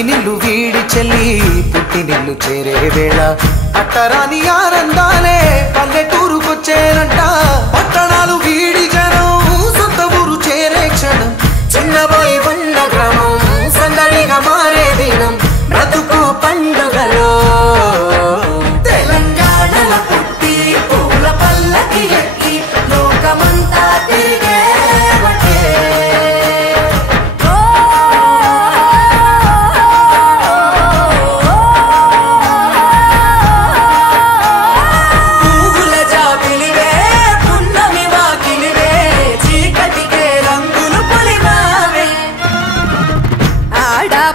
మెట్టినిల్లు వీడి చెల్లి పుట్టినిల్లు చేరే వేళ అట్టరాని ఆనందాలే పల్లెటూరుకొచ్చేనంట పట్టణాలు వీడి జనం సొంత ఊరు చేరే క్షణం చిన్నబోయి బండ గ్రామం సందడిగా మారే దినం బ్రతుకు పండుగలో తెలంగాణల పుట్టి పూల పల్లకి ఎక్కి లోకమంతా తిరిగే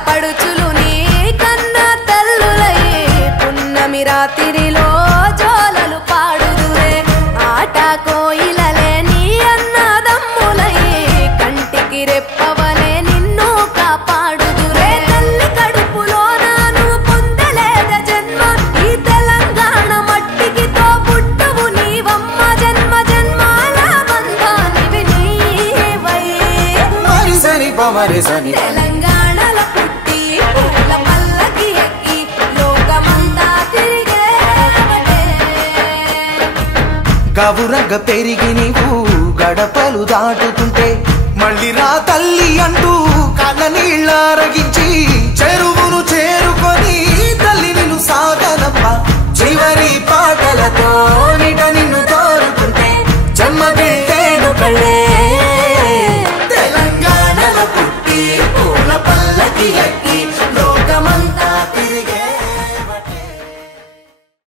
పడుచులు నీ కన్నా తల్లులయ్యే పున్నమి రాత్రిలో జోలలు పాడుదురే ఆట కోయిలలే నీ అన్నదమ్ములయ్యే కంటికి రెప్పవలే నిన్ను కాపాడుదురే తల్లి కడుపులో నాను పొందలేద జన్మ ఈ తెలంగాణ మట్టికి తో పుట్టువు నీవమ్మ జన్మ జన్మాల బంధానివి నీవై మరిసని పమరిసని గవురగ పెరిగి నీవు గడపలు దాటుతుంటే మళ్ళీ రా తల్లి అంటూ కళ్ళ నీళ్ళ అరగి